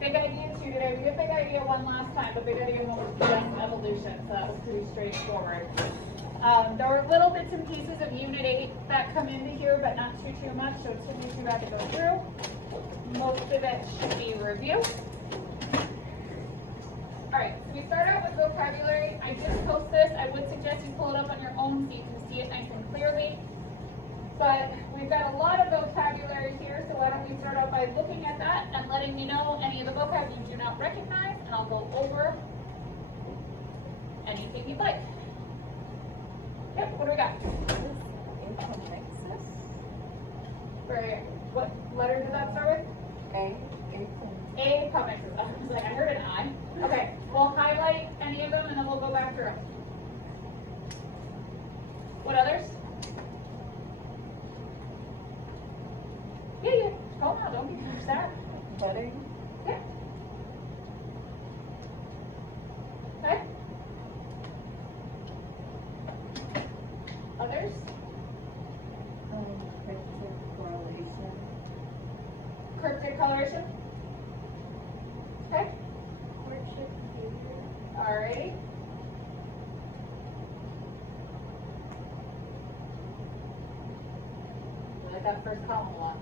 Big idea 2, did I read a big idea 1 last time? The big idea 1 was just evolution, so that was pretty straightforward. There were little bits and pieces of Unit 8 that come into here, but not too much, so it shouldn't be too bad to go through. Most of it should be review. Alright, so we start out with vocabulary. I did post this. I would suggest you pull it up on your own so you can see it nice and clearly. But we've got a lot of vocabulary here, so why don't we start out by looking at that and letting me know any of the vocab you do not recognize, and I'll go over anything you'd like. Yep, what do we got? For what letter did that start with? A. Apomixis. I was like, I heard an I. Okay, we'll highlight any of them and then we'll go back through. What others? Yeah. Call them out, don't be sad. Budding. Yeah. Okay. Others? Cryptic correlation. Cryptic coloration. Okay. Courtship behavior. Alrighty. I like that first column a lot.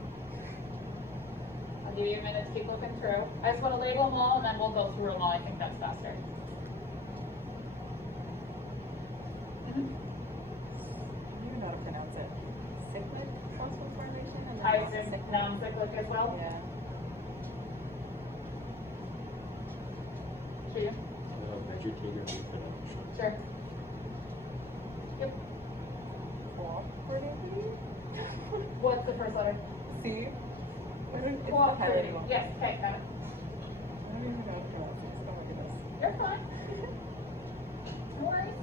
I'll give you a minute to keep looking through. I just want to label them all and then we'll go through them all. I think that's faster. You know how to pronounce it. Cyclic social formation? And I assume non-cyclic as well. Yeah. Sure. Vegetative reproduction. Sure. Yep. Cooperativity? What's the first letter? C. It's Cooperative. not Yes, okay, got it. I don't even know how to pronounce it. Oh my goodness. You're fine. No worries.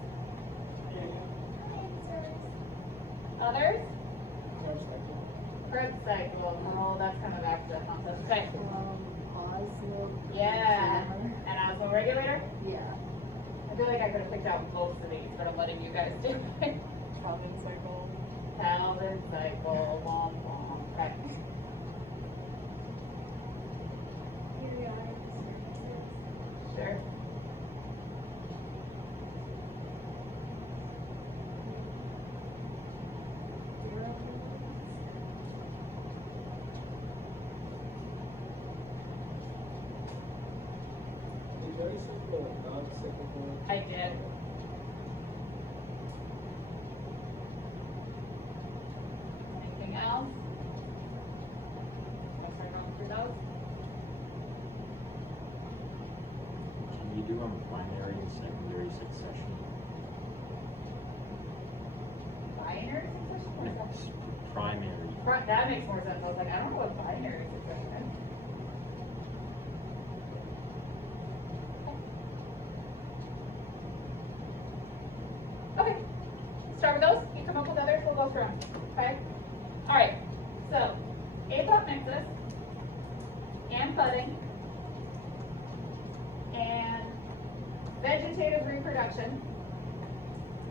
Others? Krebs cycle. Oh, that's kind of accident nonsense. Okay. Osmo. Yeah. And osmoregulator? Yeah. I feel like I could have picked out most of these, but I'm letting you guys do it. Calvin cycle. Calvin cycle. Long. Okay. Periodic surfaces. Sure. I did. Anything else? I'll start going through those. Can you do them primary and secondary succession? Binary succession? What is that? Primary. That makes more sense. I was like, I don't know what binary succession is. Okay. Start with those. You come up with others, we'll go through them. Okay? Alright. So, apomixis and budding and vegetative reproduction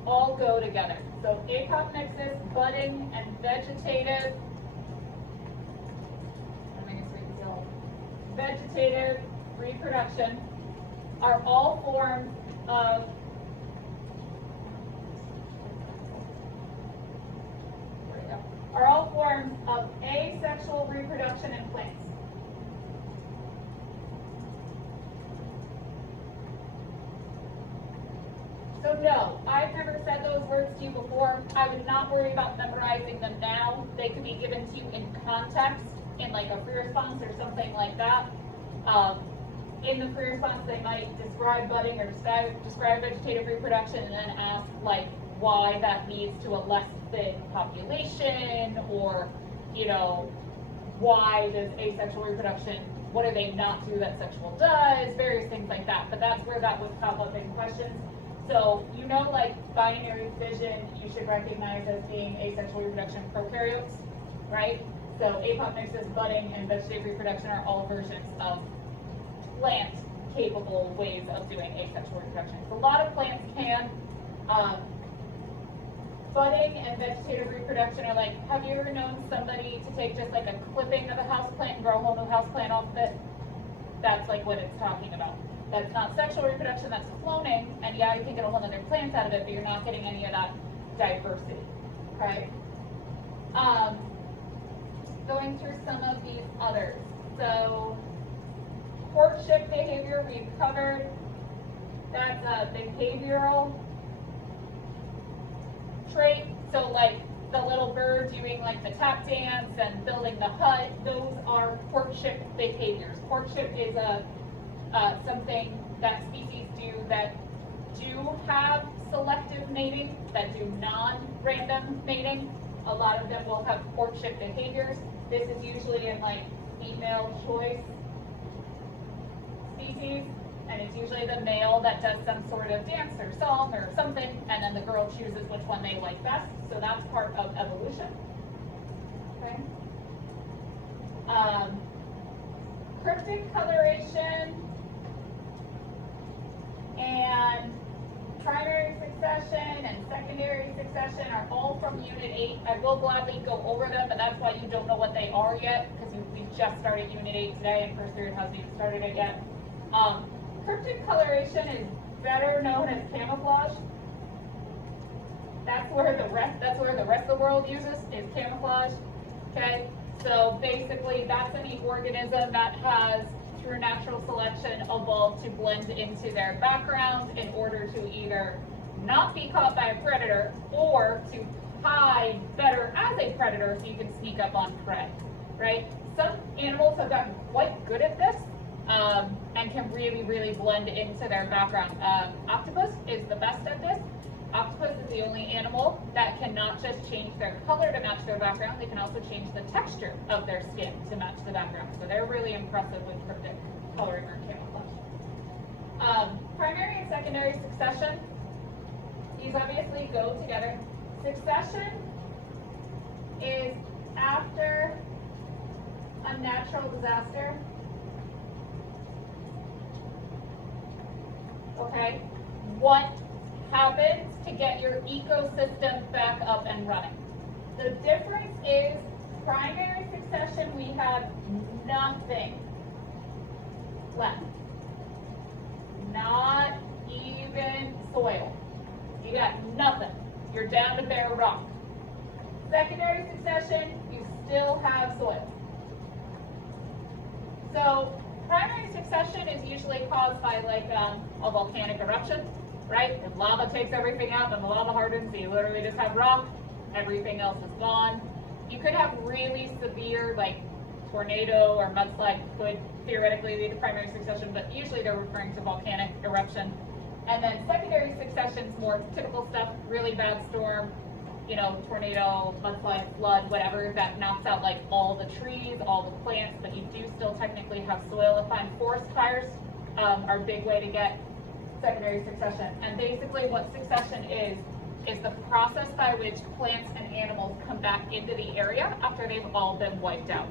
all go together. So apomixis, budding, and vegetative reproduction are all forms of asexual reproduction in plants. So no, I've never said those words to you before. I would not worry about memorizing them now. They could be given to you in context, in like a free response or something like that. In the free response, they might describe budding or describe vegetative reproduction and then ask like why that leads to a less fit population, or you know, why does asexual reproduction, what do they not do that sexual does, various things like that. But that's where that would pop up in questions. So, you know, like binary fission, you should recognize as being asexual reproduction prokaryotes, right? So apomixis, budding, and vegetative reproduction are all versions of plant-capable ways of doing asexual reproduction. A lot of plants can. Budding and vegetative reproduction are like, have you ever known somebody to take just like a clipping of a houseplant and grow a whole new houseplant off of it? That's like what it's talking about. That's not sexual reproduction, that's cloning, and yeah, you can get a whole other plant out of it, but you're not getting any of that diversity, okay? Going through some of these others. So, courtship behavior, we've covered. That's a behavioral trait. So like the little bird doing like the tap dance and building the hut, those are courtship behaviors. Courtship is something that species do that do have selective mating, that do non-random mating. A lot of them will have courtship behaviors. This is usually in like female choice species, and it's usually the male that does some sort of dance or song or something, and then the girl chooses which one they like best. So that's part of evolution. Okay. Cryptic coloration and primary succession and secondary succession are all from Unit 8. I will gladly go over them, but that's why you don't know what they are yet, because we just started Unit 8 today, and first period hasn't even started it yet. Cryptic coloration is better known as camouflage. That's where the rest of the world uses is camouflage. Okay, so basically that's any organism that has, through natural selection, evolved to blend into their background in order to either not be caught by a predator or to hide better as a predator so you can sneak up on prey, right? Some animals have gotten quite good at this and can really, really blend into their background. Octopus is the best at this. Octopus is the only animal that can not just change their color to match their background, they can also change the texture of their skin to match the background. So they're really impressive with cryptic coloring or camouflage. Primary and secondary succession, these obviously go together. Succession is after a natural disaster. Okay, what happens to get your ecosystem back up and running? The difference is primary succession, we have nothing left. Not even soil. You got nothing. You're down to bare rock. Secondary succession, you still have soil. So primary succession is usually caused by like a volcanic eruption, right? If lava takes everything out and the lava hardens, so you literally just have rock, everything else is gone. You could have really severe like tornado or mudslide could theoretically be the primary succession, but usually they're referring to volcanic eruption. And then secondary succession is more typical stuff, really bad storm, you know, tornado, mudslide, flood, whatever, that knocks out like all the trees, all the plants, but you do still technically have soil. If forest fires are a big way to get secondary succession. And basically what succession is the process by which plants and animals come back into the area after they've all been wiped out.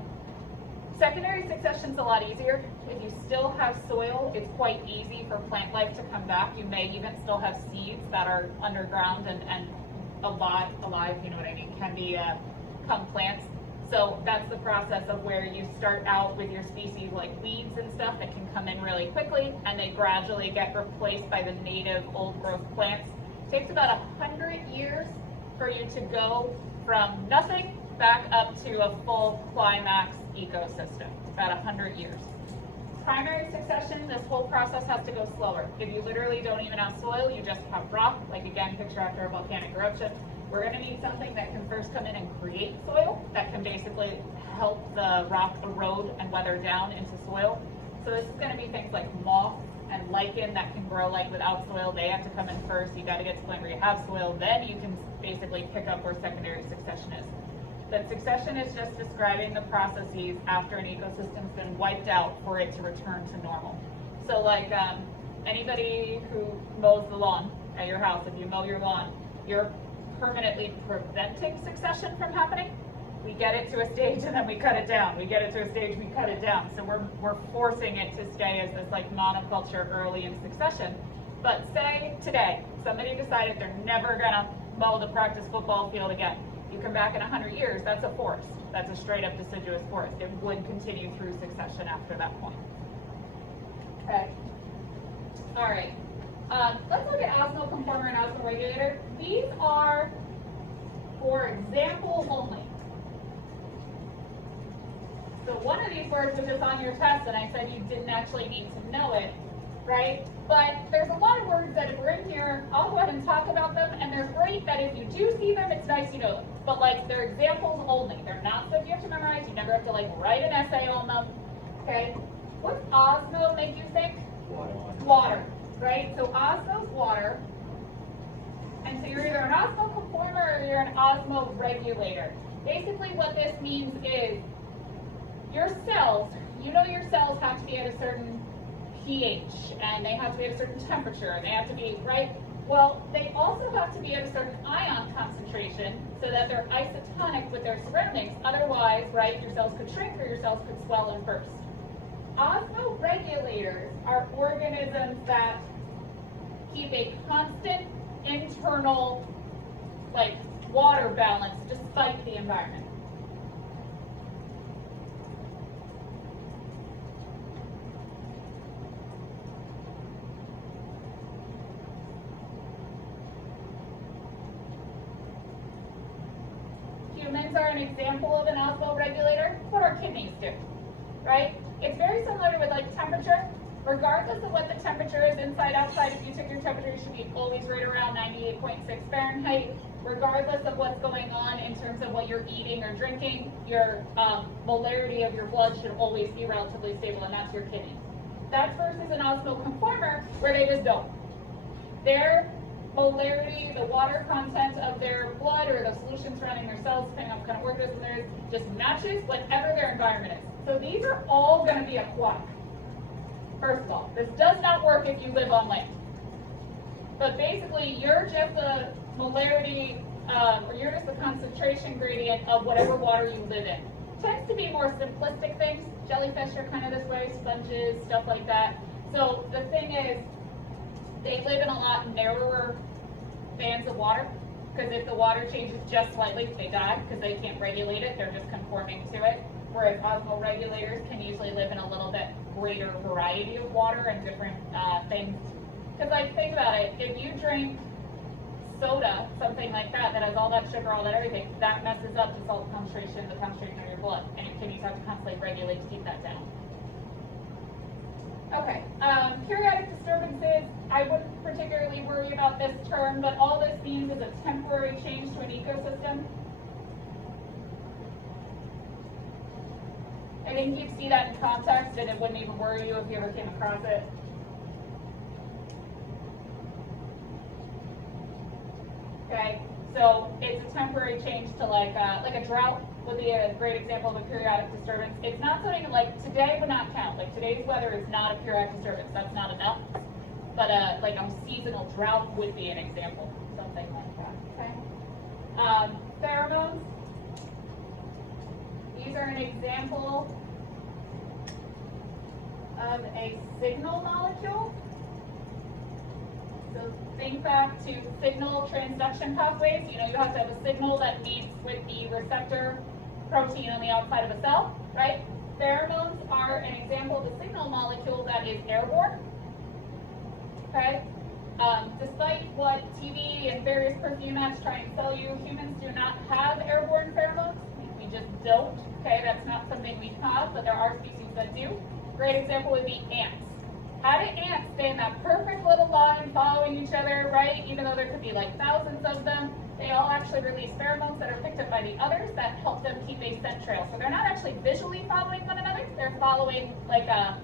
Secondary succession is a lot easier. If you still have soil, it's quite easy for plant life to come back. You may even still have seeds that are underground and alive, you know what I mean, can become plants. So that's the process of where you start out with your species like weeds and stuff that can come in really quickly, and they gradually get replaced by the native old growth plants. It takes about 100 years for you to go from nothing back up to a full climax ecosystem, about 100 years. Primary succession, this whole process has to go slower. If you literally don't even have soil, you just have rock, like again, picture after a volcanic eruption. We're gonna need something that can first come in and create soil, that can basically help the rock erode and weather down into soil. So this is gonna be things like moss and lichen that can grow like without soil. They have to come in first. You gotta get to the point where you have soil, then you can basically pick up where secondary succession is. But succession is just describing the processes after an ecosystem's been wiped out for it to return to normal. So like anybody who mows the lawn at your house, if you mow your lawn, you're permanently preventing succession from happening. We get it to a stage and then we cut it down. We get it to a stage, we cut it down. So we're forcing it to stay as this like monoculture early in succession. But say today, somebody decided they're never gonna mow the practice football field again. You come back in 100 years, that's a forest. That's a straight up deciduous forest. It would continue through succession after that point. Okay. All right. Let's look at osmoconformer and osmoregulator. These are for example only. So one of these words was just on your test, and I said you didn't actually need to know it, right? But there's a lot of words that if we're in here, I'll go ahead and talk about them, and they're great that if you do see them, it's nice you know them. But like, they're examples only. They're not stuff you have to memorize. You never have to like write an essay on them, okay? What's osmo make you think? Water. Water, right? So osmo's water. And so you're either an osmoconformer or you're an osmoregulator. Basically what this means is your cells, you know your cells have to be at a certain pH, and they have to be at a certain temperature, and they have to be, right? Well, they also have to be at a certain ion concentration so that they're isotonic with their surroundings. Otherwise, right, your cells could shrink or your cells could swell and burst. Osmoregulators are organisms that keep a constant internal, like, water balance despite the environment. Humans are an example of an osmoregulator. It's what our kidneys do, right? It's very similar with like temperature. Regardless of what the temperature is inside, outside, if you took your temperature, you should be always right around 98.6 Fahrenheit. Regardless of what's going on in terms of what you're eating or drinking, your molarity of your blood should always be relatively stable, and that's your kidneys. That's versus an osmoconformer, where they just don't. Their molarity, the water content of their blood or the solution surrounding their cells, depending on what kind of organism there is, just matches whatever their environment is. So these are all going to be aquatic. First of all, this does not work if you live on land. But basically, you're just a molarity, or you're just the concentration gradient of whatever water you live in. Tends to be more simplistic things. Jellyfish are kind of this way, sponges, stuff like that. So the thing is, they live in a lot narrower bands of water, because if the water changes just slightly, they die because they can't regulate it. They're just conforming to it. Whereas osmoregulators can usually live in a little bit greater variety of water and different things. Because like, think about it, if you drink soda, something like that, that has all that sugar, all that everything, that messes up the salt concentration, the concentration of your blood, and your kidneys have to constantly regulate to keep that down. Okay, periodic disturbances, I wouldn't particularly worry about this term, but all this means is a temporary change to an ecosystem. I think you'd see that in context, and it wouldn't even worry you if you ever came across it. Okay, so it's a temporary change to like a drought would be a great example of a periodic disturbance. It's not something like today would not count. Like today's weather is not a periodic disturbance. That's not enough. But like a seasonal drought would be an example, something like that. Okay. Pheromones. These are an example of a signal molecule. So think back to signal transduction pathways. You know, you have to have a signal that meets with the receptor protein on the outside of a cell, right? Pheromones are an example of a signal molecule that is airborne. Okay? Despite what TV and various perfume ads try and sell you, humans do not have airborne pheromones. We just don't. Okay, that's not something we have, but there are species that do. Great example would be ants. How do ants stay in that perfect little line following each other, right? Even though there could be like thousands of them, they all actually release pheromones that are picked up by the others that help them keep a scent trail. So they're not actually visually following one another, they're following like a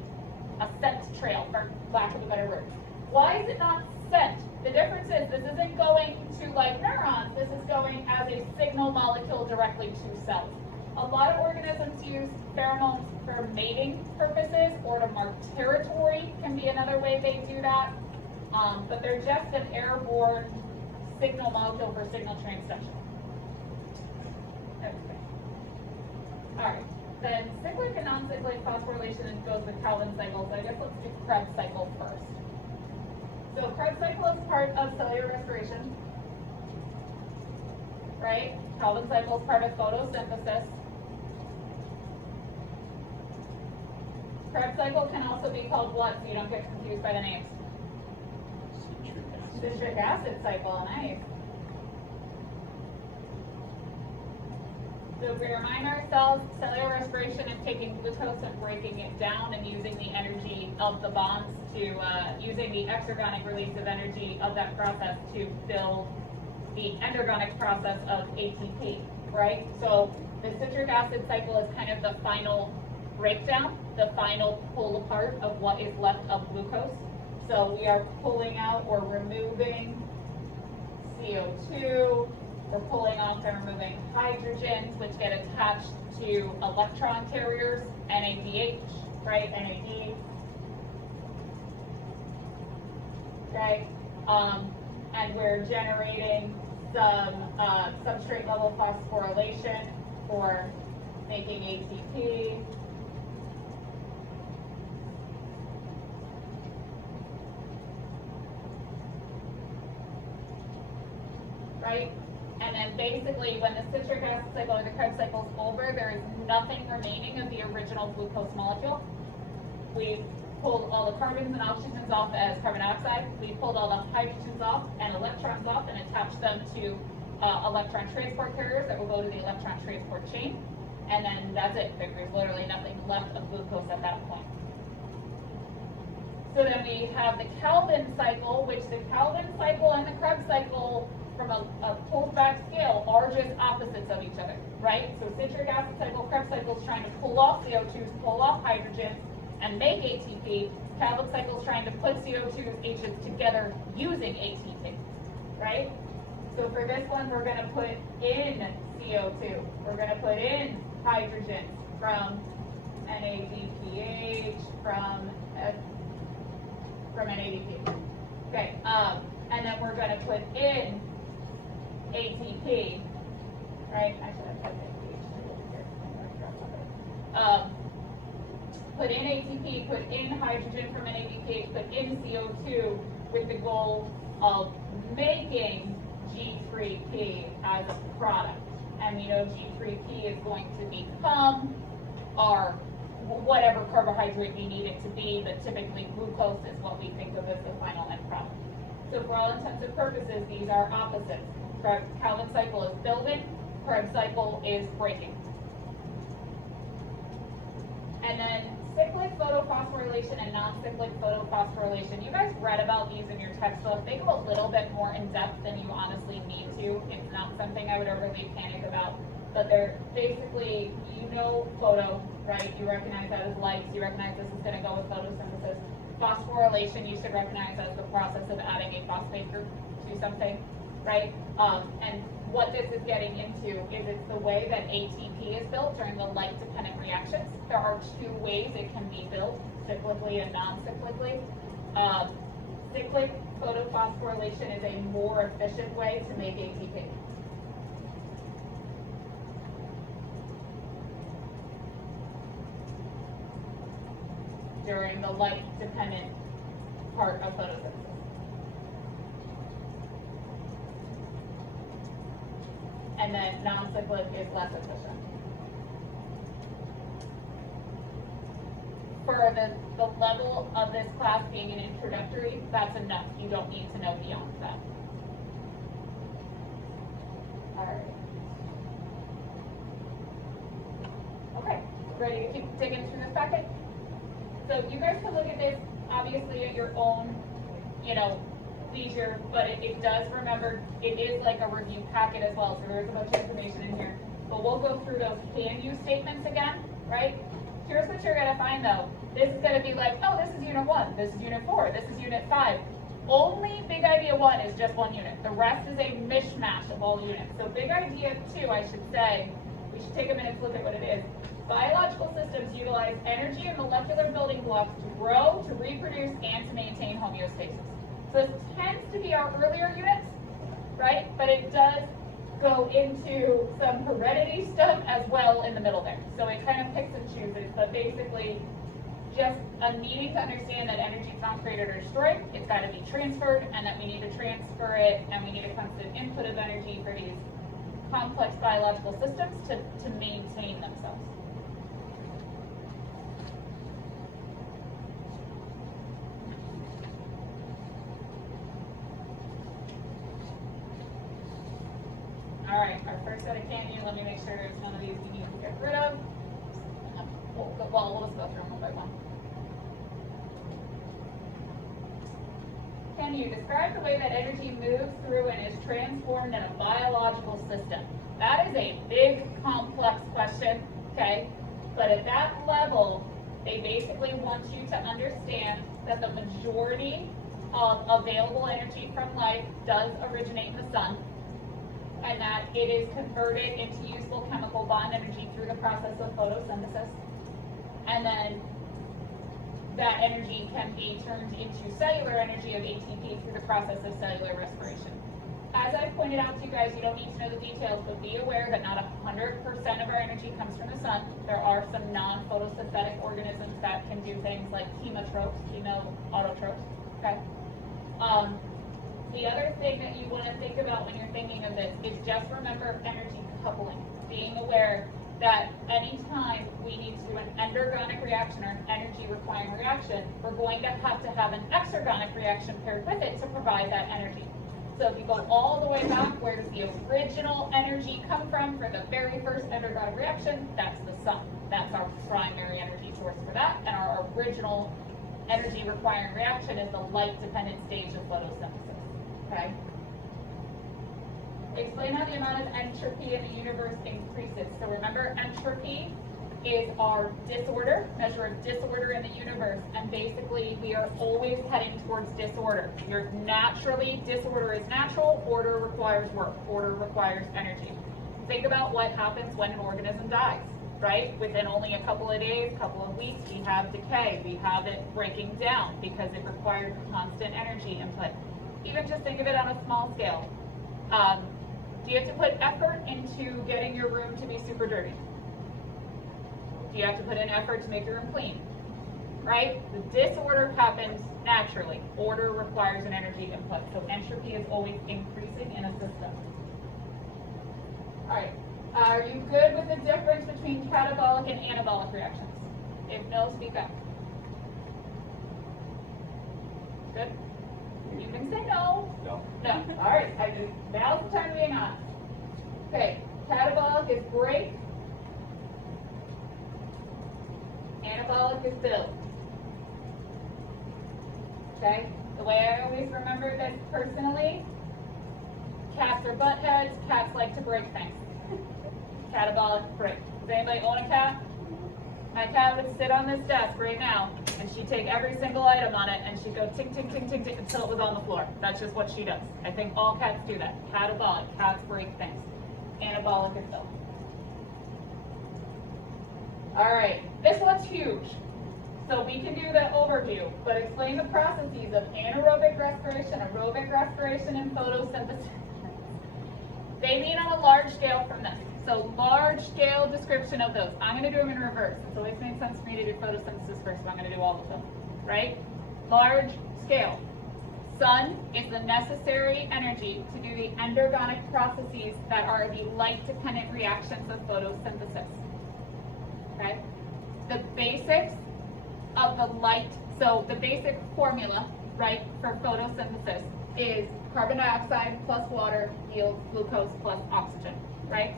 scent trail, for lack of a better word. Why is it not scent? The difference is this isn't going to like neurons, this is going as a signal molecule directly to cells. A lot of organisms use pheromones for mating purposes or to mark territory can be another way they do that. But they're just an airborne signal molecule for signal transduction. Okay. All right. Then cyclic and non-cyclic phosphorylation goes with Calvin cycles. I guess let's do Krebs cycle first. So Krebs cycle is part of cellular respiration, right? Calvin cycle is part of photosynthesis. Krebs cycle can also be called what, so you don't get confused by the names? Citric acid. Citric acid cycle, nice. So if we remind ourselves, cellular respiration is taking glucose and breaking it down and using the energy of the bonds to, using the exergonic release of energy of that process to build the endergonic process of ATP, right? So the citric acid cycle is kind of the final breakdown, the final pull apart of what is left of glucose. So we are pulling out or removing CO2, we're pulling off and removing hydrogens, which get attached to electron carriers, NADH, right, NAD. Okay, and we're generating some substrate level phosphorylation for making ATP. Right? And then basically when the citric acid cycle or the Krebs cycle is over, there is nothing remaining of the original glucose molecule. We've pulled all the carbons and oxygens off as carbon dioxide. We pulled all the hydrogens off and electrons off and attached them to electron transport carriers that will go to the electron transport chain. And then that's it. There's literally nothing left of glucose at that point. So then we have the Calvin cycle, which the Calvin cycle and the Krebs cycle from a pulled back scale are just opposites of each other, right? So citric acid cycle, Krebs cycle is trying to pull off CO2s, pull off hydrogens, and make ATP. Calvin cycle is trying to put CO2s, H's together using ATP, right? So for this one, we're going to put in CO2. We're going to put in hydrogen from NADPH, from NADP. Okay, and then we're going to put in ATP, right? Actually, I put NADPH over here. Put in ATP, put in hydrogen from NADPH, put in CO2 with the goal of making G3P as a product. And we know G3P is going to become our whatever carbohydrate we need it to be, but typically glucose is what we think of as the final end product. So for all intents and purposes, these are opposites. Calvin cycle is building, Krebs cycle is breaking. And then cyclic photophosphorylation and non-cyclic photophosphorylation. You guys read about these in your textbook. They go a little bit more in depth than you honestly need to. It's not something I would overly panic about. But they're basically, you know photo, right? You recognize that as lights. You recognize this is going to go with photosynthesis. Phosphorylation, you should recognize as the process of adding a phosphate group to something, right? And what this is getting into is it's the way that ATP is built during the light-dependent reactions. There are two ways it can be built, cyclically and non-cyclically. Cyclic photophosphorylation is a more efficient way to make ATP. During the light-dependent part of photosynthesis. And then non-cyclic is less efficient. For the level of this class being an introductory, that's enough. You don't need to know beyond that. All right. Okay, ready to keep digging through this packet? So you guys can look at this, obviously, at your own, leisure, but it does, remember, it is like a review packet as well, so there's a bunch of information in here. But we'll go through those can-use statements again, right? Here's what you're going to find, though. This is going to be like, oh, this is Unit 1, this is Unit 4, this is Unit 5. Only Big Idea 1 is just one unit. The rest is a mishmash of all units. So Big Idea 2, I should say, we should take a minute to look at what it is. Biological systems utilize energy and molecular building blocks to grow, to reproduce, and to maintain homeostasis. So this tends to be our earlier units, right? But it does go into some heredity stuff as well in the middle there. So it kind of picks and chooses, but basically just needing to understand that energy is not created or destroyed, it's got to be transferred, and that we need to transfer it, and we need a constant input of energy for these complex biological systems to maintain themselves. another set of candy. Let me make sure there's none of these we need to get rid of. We'll just go through them one by one. Can you describe the way that energy moves through and is transformed in a biological system? That is a big, complex question, okay? But at that level, they basically want you to understand that the majority of available energy from life does originate in the sun, and that it is converted into useful chemical bond energy through the process of photosynthesis. And then that energy can be turned into cellular energy of ATP through the process of cellular respiration. As I pointed out to you guys, you don't need to know the details, but be aware that not 100% of our energy comes from the sun. There are some non-photosynthetic organisms that can do things like chemotropes, chemoautotropes, okay? The other thing that you want to think about when you're thinking of this is just remember energy coupling, being aware that anytime we need to do an endergonic reaction or an energy requiring reaction, we're going to have an exergonic reaction paired with it to provide that energy. So if you go all the way back, where does the original energy come from for the very first endergonic reaction? That's the sun. That's our primary energy source for that, and our original energy requiring reaction is the light-dependent stage of photosynthesis, okay? Explain how the amount of entropy in the universe increases. So remember, entropy is our disorder, measure of disorder in the universe, and basically we are always heading towards disorder. Disorder is natural, order requires work, order requires energy. Think about what happens when an organism dies, right? Within only a couple of days, couple of weeks, we have decay, we have it breaking down because it required constant energy input. Even just think of it on a small scale. Do you have to put effort into getting your room to be super dirty? Do you have to put in effort to make your room clean? Right? The disorder happens naturally. Order requires an energy input. So entropy is always increasing in a system. All right. Are you good with the difference between catabolic and anabolic reactions? If no, speak up. Good? You can say no. No. No. All right. Now's the time to be honest. Okay. Catabolic is break. Anabolic is build. Okay? The way I always remember this personally, cats are butt heads, cats like to break things. Catabolic break. Does anybody own a cat? My cat would sit on this desk right now, and she'd take every single item on it, and she'd go tick, tick, tick, tick, tick, until it was on the floor. That's just what she does. I think all cats do that. Catabolic, cats break things. Anabolic is build. All right, this one's huge. So we can do the overview, but explain the processes of anaerobic respiration, aerobic respiration, and photosynthesis. They mean on a large scale from this. So large scale description of those. I'm going to do them in reverse. It's always made sense for me to do photosynthesis first, so I'm going to do all of them, right? Large scale. Sun is the necessary energy to do the endergonic processes that are the light-dependent reactions of photosynthesis. Okay? The basics of the light, so the basic formula, right, for photosynthesis is carbon dioxide plus water yields glucose plus oxygen, right?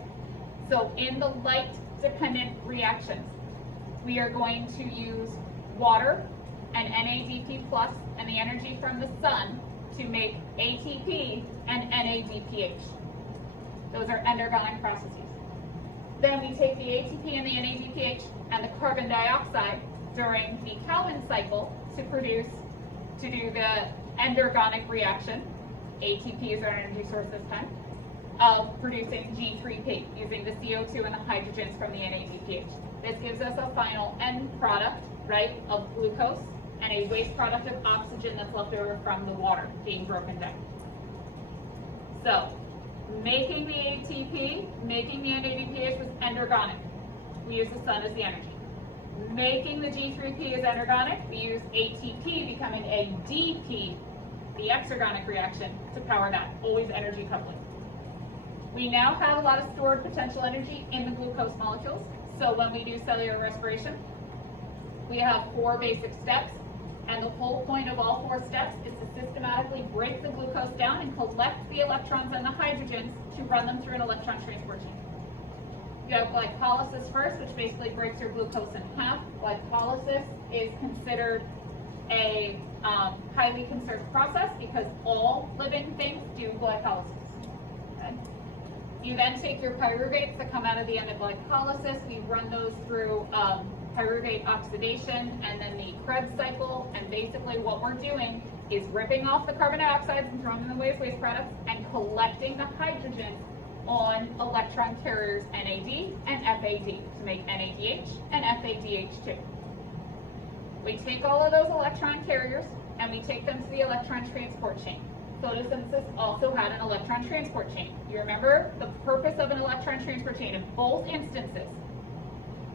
So in the light-dependent reactions, we are going to use water and NADP plus and the energy from the sun to make ATP and NADPH. Those are endergonic processes. Then we take the ATP and the NADPH and the carbon dioxide during the Calvin cycle to do the endergonic reaction. ATP is our energy source this time, of producing G3P using the CO2 and the hydrogens from the NADPH. This gives us a final end product, right, of glucose and a waste product of oxygen that's left over from the water being broken down. So, making the ATP, making the NADPH was endergonic. We use the sun as the energy. Making the G3P is endergonic. We use ATP becoming ADP, the exergonic reaction, to power that. Always energy coupling. We now have a lot of stored potential energy in the glucose molecules. So when we do cellular respiration, we have 4 basic steps. And the whole point of all 4 steps is to systematically break the glucose down and collect the electrons and the hydrogens to run them through an electron transport chain. You have glycolysis first, which basically breaks your glucose in half. Glycolysis is considered a highly conserved process because all living things do glycolysis. Okay? You then take your pyruvates that come out of the end of glycolysis, we run those through pyruvate oxidation and then the Krebs cycle, and basically what we're doing is ripping off the carbon dioxides and throwing them away as waste products and collecting the hydrogen on electron carriers NAD and FAD to make NADH and FADH2. We take all of those electron carriers and we take them to the electron transport chain. Photosynthesis also had an electron transport chain. You remember the purpose of an electron transport chain in both instances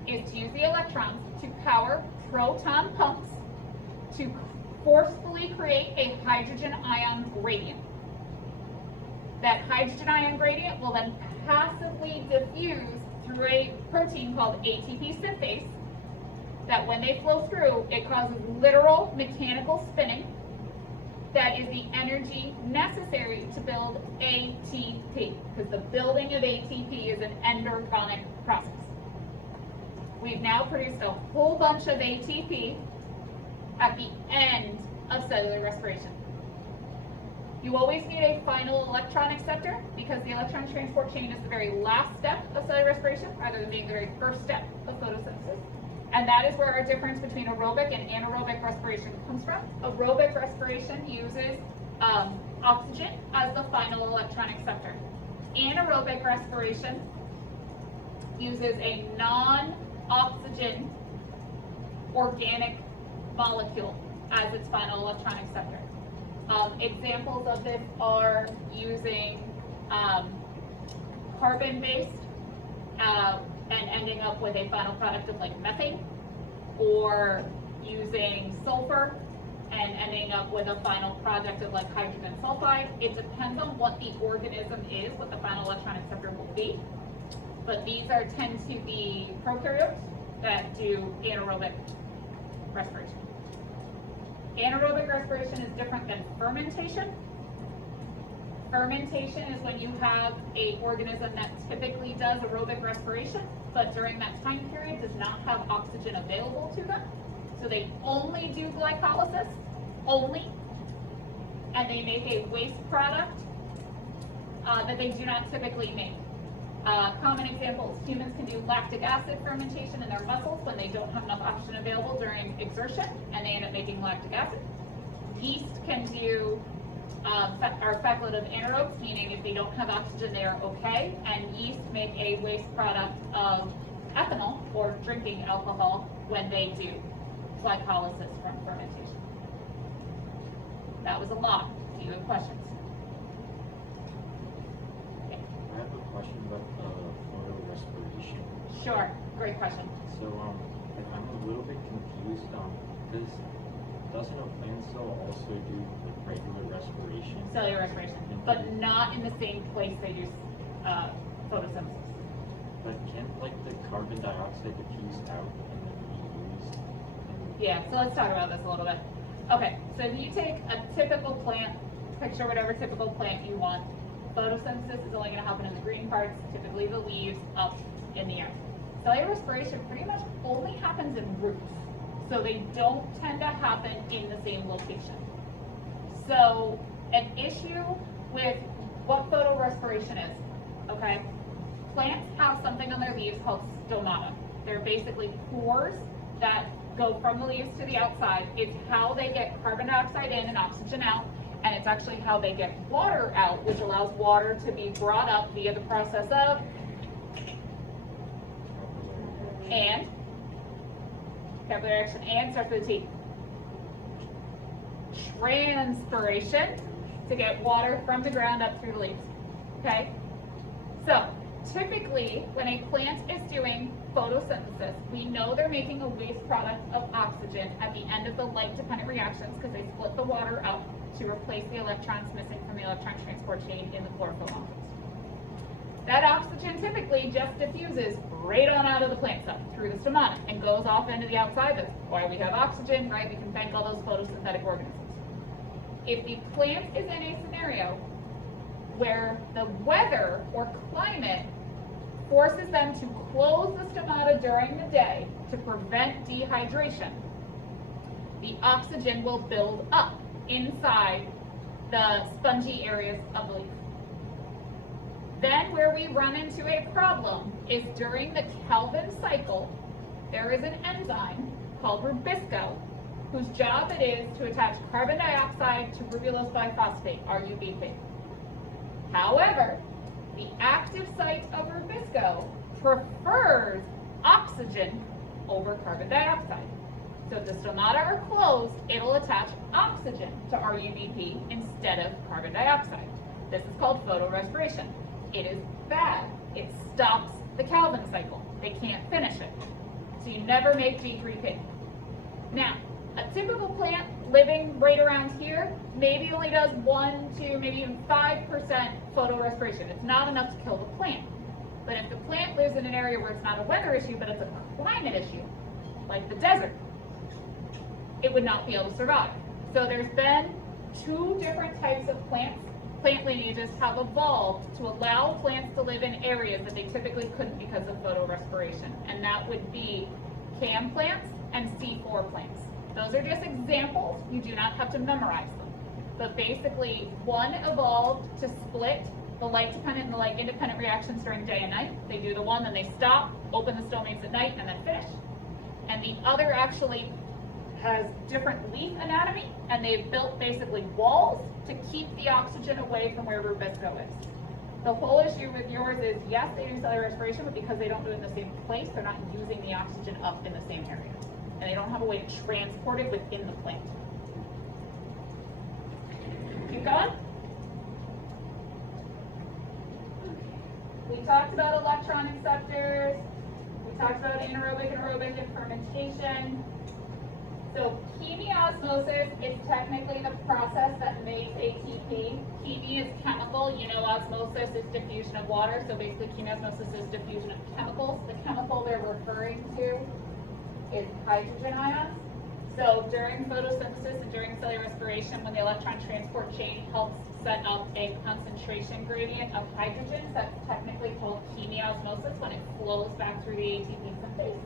is to use the electrons to power proton pumps to forcefully create a hydrogen ion gradient. That hydrogen ion gradient will then passively diffuse through a protein called ATP synthase that when they flow through, it causes literal mechanical spinning that is the energy necessary to build ATP, because the building of ATP is an endergonic process. We've now produced a whole bunch of ATP at the end of cellular respiration. You always need a final electron acceptor because the electron transport chain is the very last step of cellular respiration rather than being the very first step of photosynthesis. And that is where our difference between aerobic and anaerobic respiration comes from. Aerobic respiration uses oxygen as the final electron acceptor. Anaerobic respiration uses a non-oxygen organic molecule as its final electron acceptor. Examples of this are using carbon-based and ending up with a final product of like methane, or using sulfur and ending up with a final product of like hydrogen sulfide. It depends on what the organism is, what the final electron acceptor will be. But these tend to be prokaryotes that do anaerobic respiration. Anaerobic respiration is different than fermentation. Fermentation is when you have an organism that typically does aerobic respiration, but during that time period does not have oxygen available to them. So they only do glycolysis, only, and they make a waste product that they do not typically make. Common examples, humans can do lactic acid fermentation in their muscles when they don't have enough oxygen available during exertion, and they end up making lactic acid. Yeast can do are facultative anaerobes, meaning if they don't have oxygen, they are okay, and yeast make a waste product of ethanol, or drinking alcohol, when they do glycolysis from fermentation. That was a lot. Do you have questions? Okay. I have a question about photorespiration. Sure, great question. So I'm a little bit confused because doesn't a plant cell also do like regular respiration? Cellular respiration, but not in the same place they do photosynthesis. But can't like the carbon dioxide diffuse out and then be used? Yeah, so let's talk about this a little bit. Okay, so if you take a typical plant, picture whatever typical plant you want. Photosynthesis is only going to happen in the green parts, typically the leaves, up in the air. Cellular respiration pretty much only happens in roots, so they don't tend to happen in the same location. So an issue with what photorespiration is, okay? Plants have something on their leaves called stomata. They're basically pores that go from the leaves to the outside. It's how they get carbon dioxide in and oxygen out, and it's actually how they get water out, which allows water to be brought up via the process of and capillary action and starts with a T. Transpiration, to get water from the ground up through the leaves. Okay? So typically when a plant is doing photosynthesis, we know they're making a waste product of oxygen at the end of the light-dependent reactions because they split the water up to replace the electrons missing from the electron transport chain in the chlorophyll molecules. That oxygen typically just diffuses right on out of the plant cell through the stomata and goes off into the outside. That's why we have oxygen, right? We can thank all those photosynthetic organisms. If the plant is in a scenario where the weather or climate forces them to close the stomata during the day to prevent dehydration, the oxygen will build up inside the spongy areas of the leaf. Then where we run into a problem is during the Calvin cycle, there is an enzyme called rubisco, whose job it is to attach carbon dioxide to ribulose biphosphate, RUBP. However, the active site of rubisco prefers oxygen over carbon dioxide. So if the stomata are closed, it'll attach oxygen to RUBP instead of carbon dioxide. This is called photorespiration. It is bad. It stops the Calvin cycle. They can't finish it. So you never make G3P. Now, a typical plant living right around here maybe only does 1 to maybe even 5% photorespiration. It's not enough to kill the plant. But if the plant lives in an area where it's not a weather issue, but it's a climate issue, like the desert, it would not be able to survive. So there's been 2 different types of plants. Plant lineages have evolved to allow plants to live in areas that they typically couldn't because of photorespiration. And that would be CAM plants and C4 plants. Those are just examples. You do not have to memorize them. But basically, one evolved to split the light-dependent and the light-independent reactions during day and night. They do the one, then they stop, open the stomates at night, and then finish. And the other actually has different leaf anatomy, and they've built basically walls to keep the oxygen away from where rubisco is. The whole issue with yours is, yes, they do cellular respiration, but because they don't do it in the same place, they're not using the oxygen up in the same area. And they don't have a way to transport it within the plant. Keep going. We talked about electron acceptors. We talked about anaerobic and aerobic and fermentation. So chemiosmosis is technically the process that makes ATP. Chemie is chemical. You know, osmosis is diffusion of water. So basically chemiosmosis is diffusion of chemicals. The chemical they're referring to is hydrogen ions. So during photosynthesis and during cellular respiration, when the electron transport chain helps set up a concentration gradient of hydrogens, that's technically called chemiosmosis when it flows back through the ATP synthase.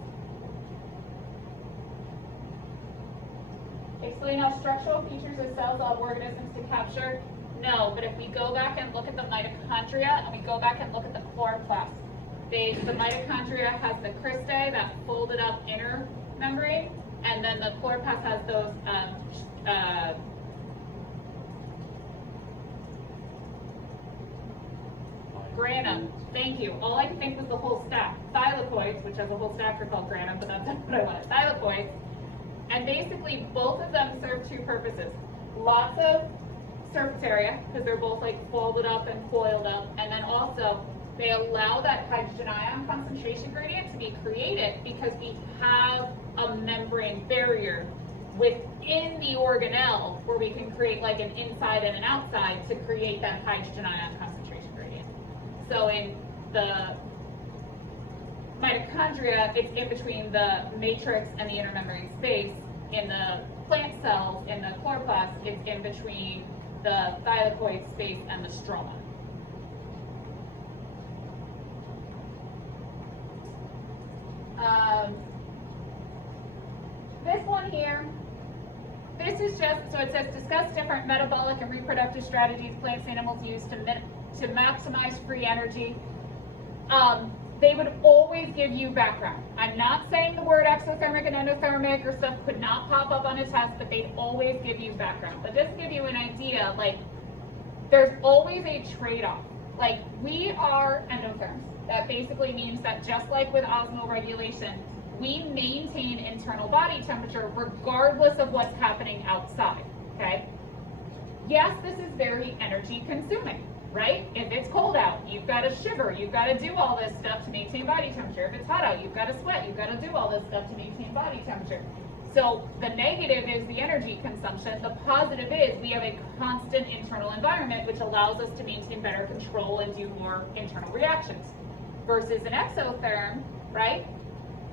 Explain how structural features of cells allow organisms to capture? No, but if we go back and look at the mitochondria and we go back and look at the chloroplast, the mitochondria has the cristae, that folded up inner membrane, and then the chloroplast has those granum. Thank you. All I could think was the whole stack. Thylakoids, which has a whole stack are called granum, but that's not what I wanted. Thylakoids. And basically, both of them serve 2 purposes. Lots of surface area, because they're both like folded up and coiled up, and then also they allow that hydrogen ion concentration gradient to be created because we have a membrane barrier within the organelle where we can create like an inside and an outside to create that hydrogen ion concentration gradient. So in the mitochondria, it's in between the matrix and the intermembrane space. In the plant cells, in the chloroplast, it's in between the thylakoid space and the stroma. This one here, this is just, so it says discuss different metabolic and reproductive strategies plants and animals use to maximize free energy. They would always give you background. I'm not saying the word exothermic and endothermic or stuff could not pop up on a test, but they'd always give you background. But just to give you an idea, like, there's always a trade-off. Like, we are endotherms. That basically means that just like with osmoregulation, we maintain internal body temperature regardless of what's happening outside, okay? Yes, this is very energy consuming, right? If it's cold out, you've got to shiver, you've got to do all this stuff to maintain body temperature. If it's hot out, you've got to sweat, you've got to do all this stuff to maintain body temperature. So the negative is the energy consumption. The positive is we have a constant internal environment, which allows us to maintain better control and do more internal reactions. Versus an exotherm, right?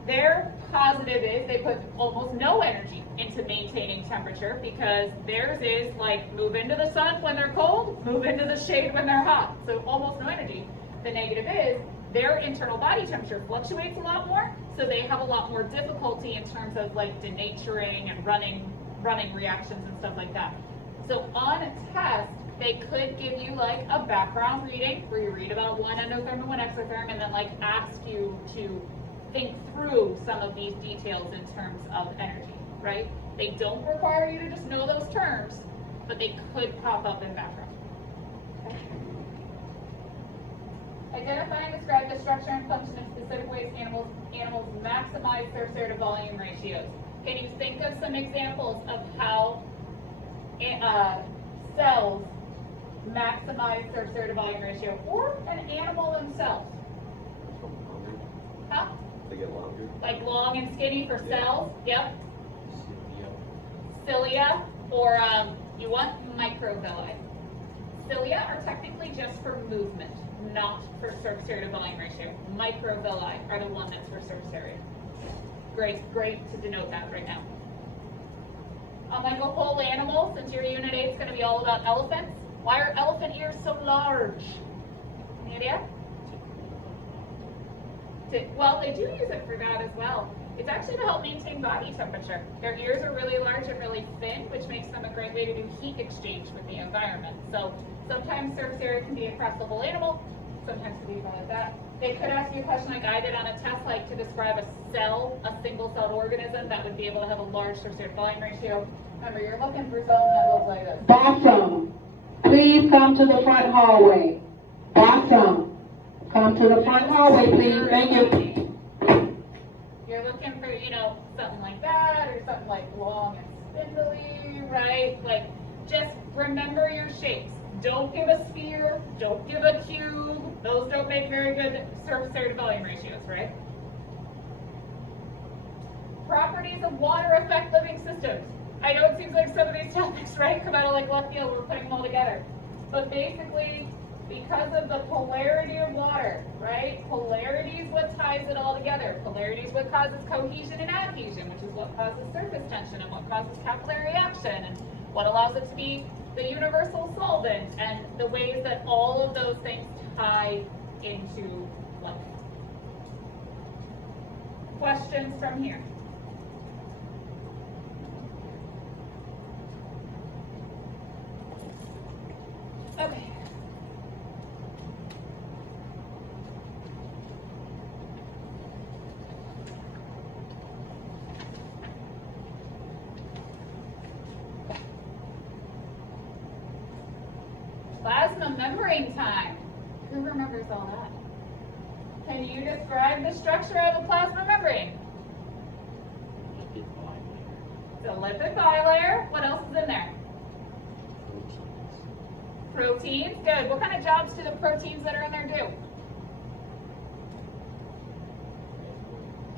Their positive is they put almost no energy into maintaining temperature because theirs is like move into the sun when they're cold, move into the shade when they're hot. So almost no energy. The negative is their internal body temperature fluctuates a lot more, so they have a lot more difficulty in terms of like denaturing and running reactions and stuff like that. So on a test, they could give you like a background reading where you read about one endotherm and one exotherm and then like ask you to think through some of these details in terms of energy, right? They don't require you to just know those terms, but they could pop up in background. Okay. Identify and describe the structure and function of specific ways animals maximize surface area to volume ratios. Can you think of some examples of how cells maximize surface area to volume ratio, or an animal themselves? Huh? They get longer. Like long and skinny for cells? Yep. Cilia. Cilia, or you want microvilli. Cilia are technically just for movement, not for surface area to volume ratio. Microvilli are the one that's for surface area. Great to denote that right now. Like a whole animal, since your unit 8 is going to be all about elephants, why are elephant ears so large? Any idea? Well, they do use it for that as well. It's actually to help maintain body temperature. Their ears are really large and really thin, which makes them a great way to do heat exchange with the environment. So sometimes surface area can be across the whole animal, sometimes it can be like that. They could ask you a question like I did on a test, like to describe a cell, a single-celled organism that would be able to have a large surface area to volume ratio. Remember, you're looking for something that looks like this. Bathroom, please come to the front hallway. Bathroom, come to the front hallway, please. Thank you. You're looking for, something like that, or something like long and spindly, right? Like, just remember your shapes. Don't give a sphere, don't give a cube. Those don't make very good surface area to volume ratios, right? Properties of water affect living systems. I know it seems like some of these topics, right, come out of like left field, we're putting them all together. But basically, because of the polarity of water, right? Polarity is what ties it all together. Polarity is what causes cohesion and adhesion, which is what causes surface tension and what causes capillary action and what allows it to be the universal solvent, and the ways that all of those things tie into life. Questions from here? Okay. Plasma membrane time. Who remembers all that? Can you describe the structure of a plasma membrane? Lipid bilayer. It's a lipid bilayer. What else is in there? Proteins. Good. What kind of jobs do the proteins that are in there do?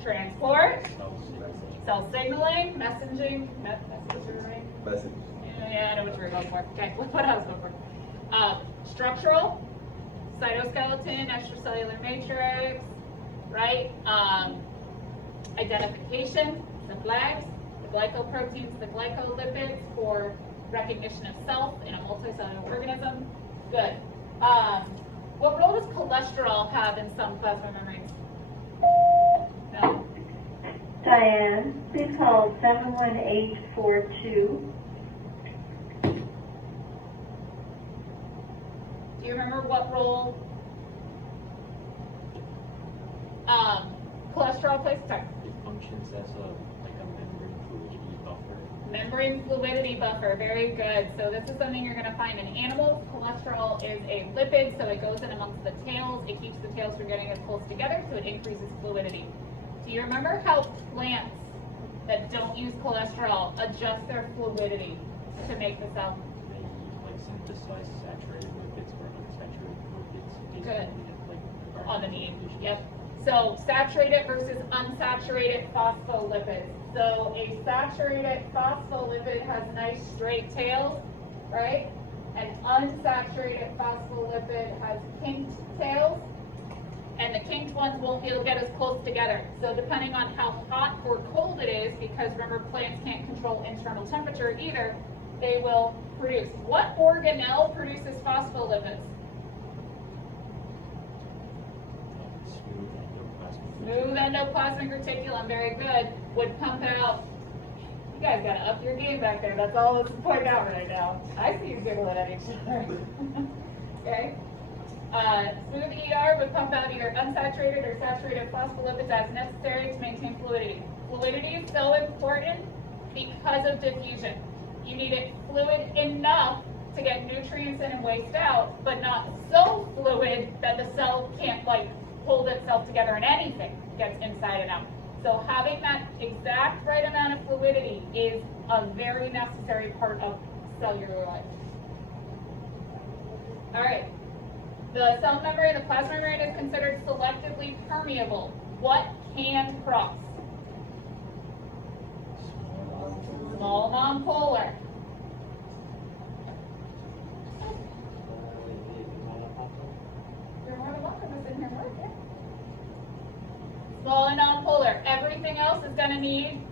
Transport. Cell signaling. Messaging. Messaging. Message. Yeah, I know what you were going for. Okay, what I was going for. Structural, cytoskeleton, extracellular matrix, right? Identification, the flags, the glycoproteins, the glycolipids for recognition of self in a multicellular organism. Good. What role does cholesterol have in some plasma membranes? No. Diane, please call 71842. Do you remember what role cholesterol plays? Sorry. It functions as a membrane fluidity buffer. Membrane fluidity buffer, very good. So this is something you're going to find in animals. Cholesterol is a lipid, so it goes in amongst the tails. It keeps the tails from getting as close together, so it increases fluidity. Do you remember how plants that don't use cholesterol adjust their fluidity to make the cell? They synthesize saturated lipids or unsaturated lipids. based Good. on, On the environmental need. conditions. Yep. So saturated versus unsaturated phospholipids. So a saturated phospholipid has nice straight tails, right? An unsaturated phospholipid has kinked tails, and the kinked ones won't be able to get as close together. So depending on how hot or cold it is, because remember plants can't control internal temperature either, they will produce. What organelle produces phospholipids? Smooth endoplasmic reticulum, very good. Would pump out. You guys gotta up your game back there. That's all that's pointing out right now. I see you giggling at each other. Okay. Smooth ER would pump out either unsaturated or saturated phospholipids as necessary to maintain fluidity. Fluidity is so important because of diffusion. You need it fluid enough to get nutrients in and waste out, but not so fluid that the cell can't hold itself together and anything gets inside and out. So having that exact right amount of fluidity is a very necessary part of cellular life. All right. The cell membrane, the plasma membrane is considered selectively permeable. What can cross? Small nonpolar. There are more than one of us in here, right? Yeah. Small and nonpolar. Everything else is going to need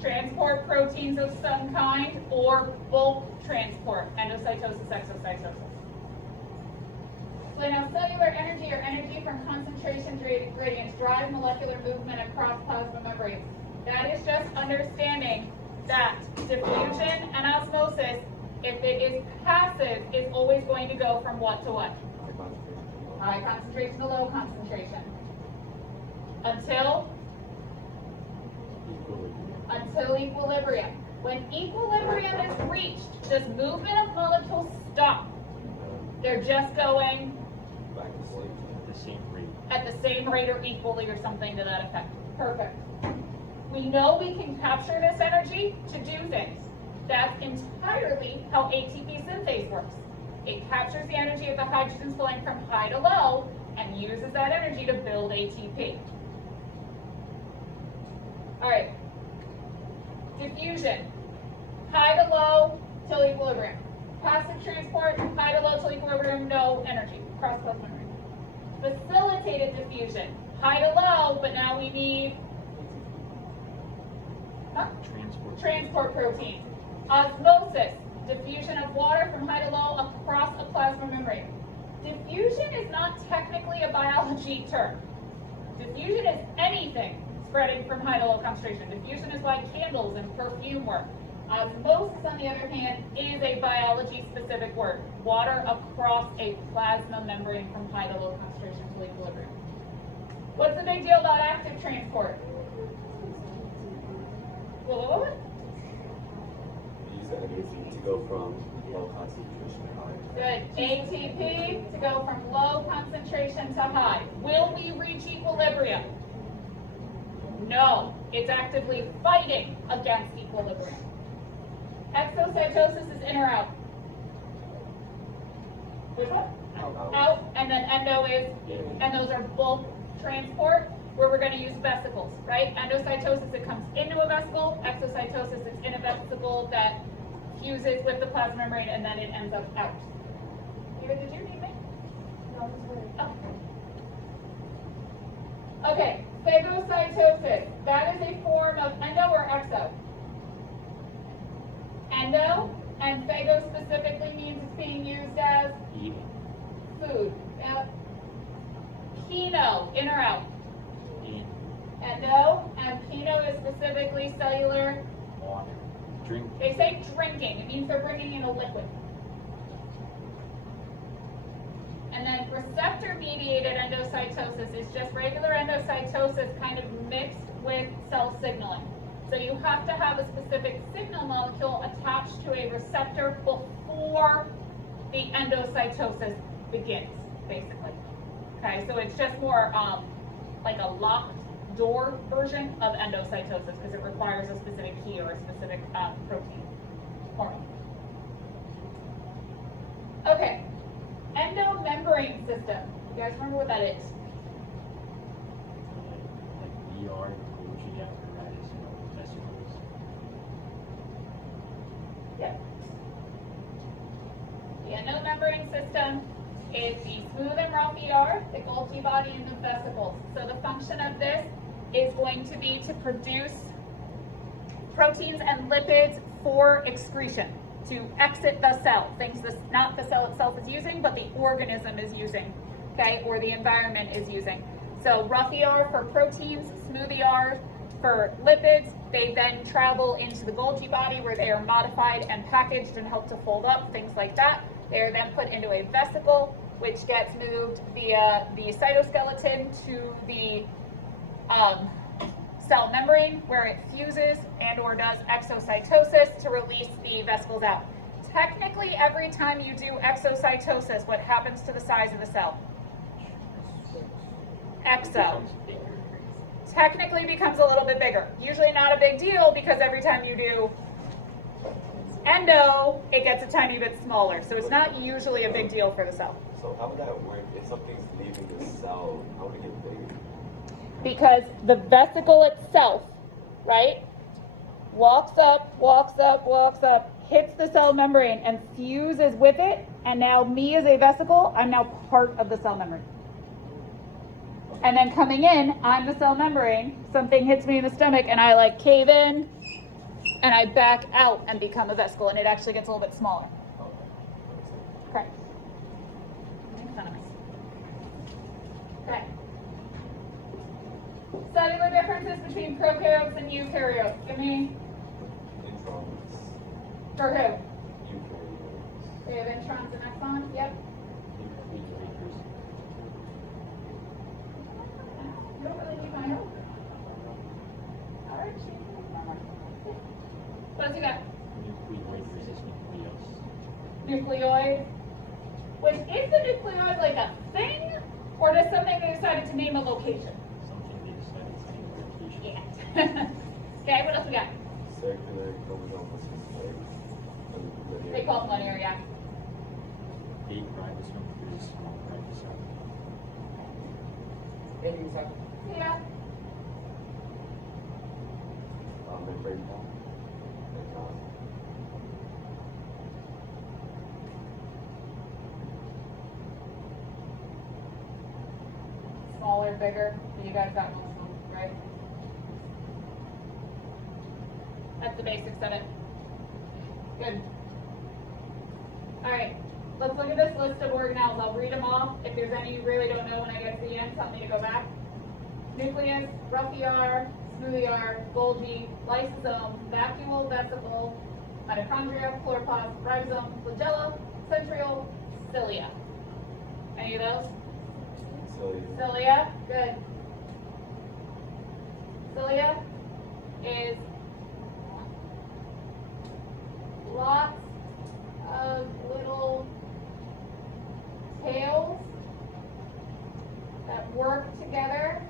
transport proteins of some kind or bulk transport, endocytosis, exocytosis. So now cellular energy or energy from concentration gradients drive molecular movement across plasma membranes. That is just understanding that diffusion and osmosis, if it is passive, is always going to go from what to what? High concentration to low concentration. Until equilibrium. When equilibrium is reached, does movement of molecules stop? They're just going at the same rate or equally or something to that effect. Perfect. We know we can capture this energy to do things. That's entirely how ATP synthase works. It captures the energy of the hydrogens flowing from high to low and uses that energy to build ATP. All right. Diffusion. High to low till equilibrium. Passive transport, high to low till equilibrium, no energy. Cross plasma membrane. Facilitated diffusion. High to low, but now we need transport proteins. Osmosis. Diffusion of water from high to low across a plasma membrane. Diffusion is not technically a biology term. Diffusion is anything spreading from high to low concentration. Diffusion is why candles and perfume work. Osmosis, on the other hand, is a biology-specific word. Water across a plasma membrane from high to low concentration to equilibrium. What's the big deal about active transport? What? Use that energy to go from low concentration to high. Good. ATP to go from low concentration to high. Will we reach equilibrium? No. It's actively fighting against equilibrium. Exocytosis is in or out? Which one? Out. And then endo is, and those are bulk transport, where we're going to use vesicles, right? Endocytosis, it comes into a vesicle. Exocytosis, it's in a vesicle that fuses with the plasma membrane, and then it ends up out. Eva, did you need me? No, oh. Okay, phagocytosis. That is a form of endo or exo? Endo, and phago specifically means it's being used as food. Yep. Kino, in or out? Endo, and kino is specifically cellular. Water. Drink. They say drinking. It means they're bringing in a liquid. And then receptor-mediated endocytosis is just regular endocytosis kind of mixed with cell signaling. So you have to have a specific signal molecule attached to a receptor before the endocytosis begins, basically. Okay, so it's just more like a locked door version of endocytosis because it requires a specific key or a specific protein hormone. Okay, endomembrane system. You guys remember what that is? Like ER, Golgi apparatus. vesicles. Yep. The endothelin membrane system is the smooth and rough ER, the Golgi body, and the vesicles. So the function of this is going to be to produce proteins and lipids for excretion, to exit the cell, things this, not the cell itself is using, but the organism is using, okay, or the environment is using. So rough ER for proteins, smooth ER for lipids. They then travel into the Golgi body where they are modified and packaged and help to fold up, things like that. They are then put into a vesicle, which gets moved via the cytoskeleton to the cell membrane, where it fuses and or does exocytosis to release the vesicles out. Technically, every time you do exocytosis, what happens to the size of the cell? Exo. Technically becomes a little bit bigger. Usually not a big deal because every time you do endo, it gets a tiny bit smaller. So it's not usually a big deal for the cell. So how would that work? If something's leaving the cell, how would it get bigger? Because the vesicle itself, right, walks up, hits the cell membrane and fuses with it, and now me as a vesicle, I'm now part of the cell membrane. And then coming in, I'm the cell membrane, something hits me in the stomach and I like cave in and I back out and become a vesicle, and it actually gets a little bit smaller. Okay. Make fun of me. Okay. Cellular differences between prokaryotes and eukaryotes. Give me, Introns, for who? eukaryotes. We have introns and exons, yep. You don't really need my help. All right, what else you got? Nucleoid resist nucleus. Nucleoid. Which is the nucleoid like a thing, or just something they decided to name a location? Something they decided to name a location. Yeah. Okay, what else we got? Circular chromosomal system. They call it linear, yeah. Big ribosome versus small ribosome. Yeah. Membrane form. Smaller, bigger. So you guys got most of them, right? That's the basics of it. Good. All right. Let's look at this list of organelles. I'll read them off. If there's any you really don't know when I get to the end, tell me to go back. Nucleus, rough ER, smooth ER, Golgi, lysosome, vacuole, vesicle, mitochondria, chloroplast, ribosome, flagella, centriole, cilia. Any of those? Cilia, good. Cilia is lots of little tails that work together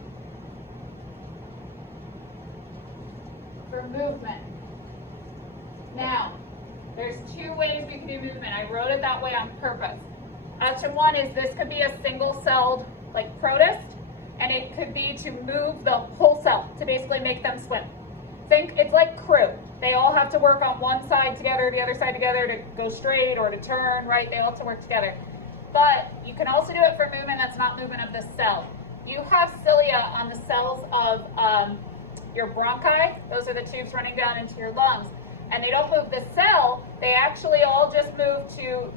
for movement. Now, there's two ways we can do movement. I wrote it that way on purpose. Option one is this could be a single-celled, like protist, and it could be to move the whole cell, to basically make them swim. Think it's like crew. They all have to work on one side together, the other side together to go straight or to turn, right? They all have to work together. But you can also do it for movement that's not movement of the cell. You have cilia on the cells of your bronchi. Those are the tubes running down into your lungs. And they don't move the cell. They actually all just move to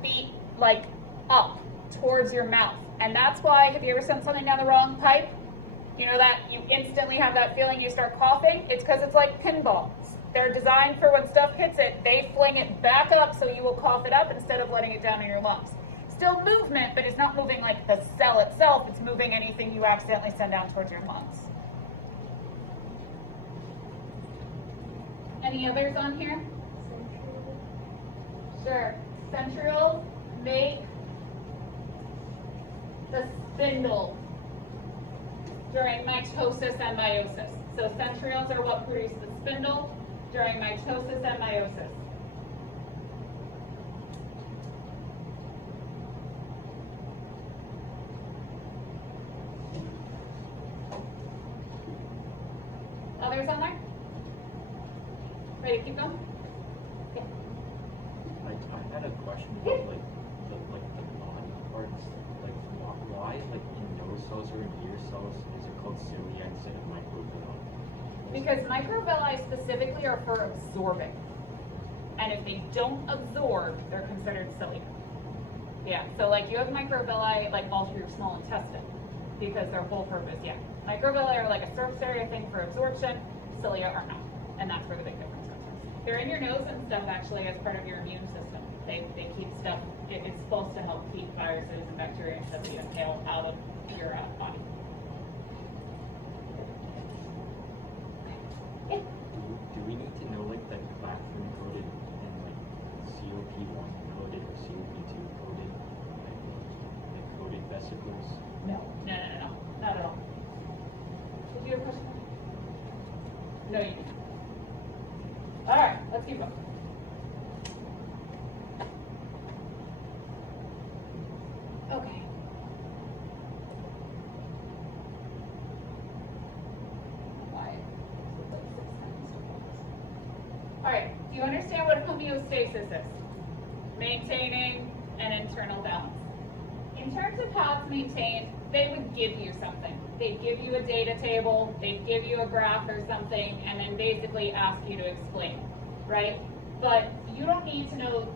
be like up towards your mouth. And that's why, have you ever sent something down the wrong pipe? You know that you instantly have that feeling you start coughing? It's because it's like pinballs. They're designed for when stuff hits it, they fling it back up so you will cough it up instead of letting it down in your lungs. Still movement, but it's not moving like the cell itself. It's moving anything you accidentally send down towards your lungs. Any others on here? Sure. Centrioles make the spindle during mitosis and meiosis. So centrioles are what produce the spindle during mitosis and meiosis. Others on there? keep going? Okay. Like, I had a question about the body parts. Like, why like in nose cells or in ear cells is it called cilia instead of microvilli? Because microvilli specifically are for absorbing. And if they don't absorb, they're considered cilia. Yeah, so like you have microvilli like all through your small intestine because their whole purpose, yeah. Microvilli are like a surface area thing for absorption, cilia are not. And that's where the big difference comes from. They're in your nose and stuff actually as part of your immune system. They keep stuff, it's supposed to help keep viruses and bacteria and stuff that you inhale out of your body. Yeah. Do we need to know like that clathrin coated and like COP1 coated or COP2 coated, like coated vesicles? No, not at all. Did you have a question? No, you didn't. All right, let's keep going. Okay. Why? All right, do you understand what homeostasis is? Maintaining an internal balance. In terms of how it's maintained, they would give you something. They'd give you a data table, they'd give you a graph or something, and then basically ask you to explain, right? But you don't need to know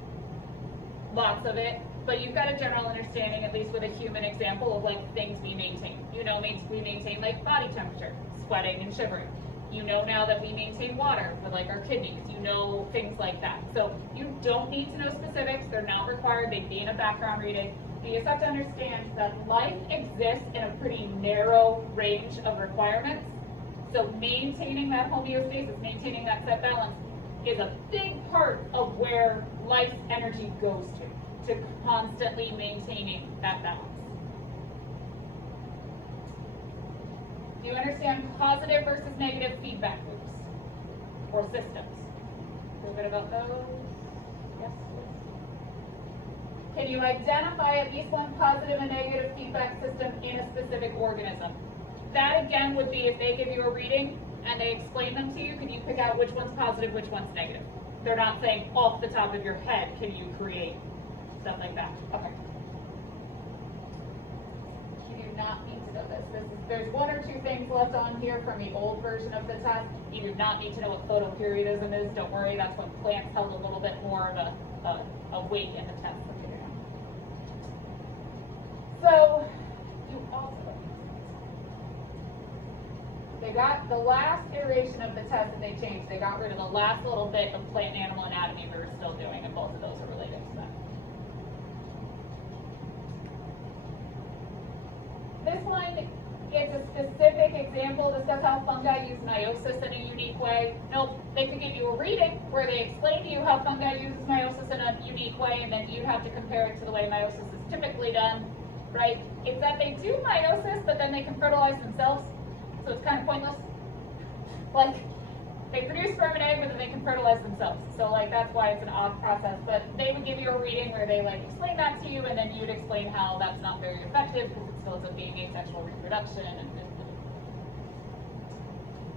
lots of it, but you've got a general understanding, at least with a human example, of like things we maintain. You know, we maintain like body temperature, sweating and shivering. You know now that we maintain water for like our kidneys. You know things like that. So you don't need to know specifics. They're not required. They'd be in a background reading. You just have to understand that life exists in a pretty narrow range of requirements. So maintaining that homeostasis, maintaining that set balance, is a big part of where life's energy goes to constantly maintaining that balance. Do you understand positive versus negative feedback loops or systems? Feel good about those? Yes? Can you identify at least one positive and negative feedback system in a specific organism? That again would be if they give you a reading and they explain them to you, can you pick out which one's positive, which one's negative? They're not saying off the top of your head, can you create stuff like that? Okay. You do not need to know this. There's one or two things left on here from the old version of the test. You do not need to know what photoperiodism is. Don't worry, that's when plants held a little bit more of a weight in the test. So, you also, they got the last iteration of the test that they changed. They got rid of the last little bit of plant and animal anatomy we were still doing, and both of those are related to that. This one is a specific example. Discuss how fungi use meiosis in a unique way. Nope, they could give you a reading where they explain to you how fungi uses meiosis in a unique way, and then you'd have to compare it to the way meiosis is typically done. Right? It's that they do meiosis, but then they can fertilize themselves. So it's kind of pointless. Like, they produce sperm and egg, but then they can fertilize themselves. So, like, that's why it's an odd process. But they would give you a reading where they, like, explain that to you, and then you'd explain how that's not very effective because it still ends up being asexual reproduction.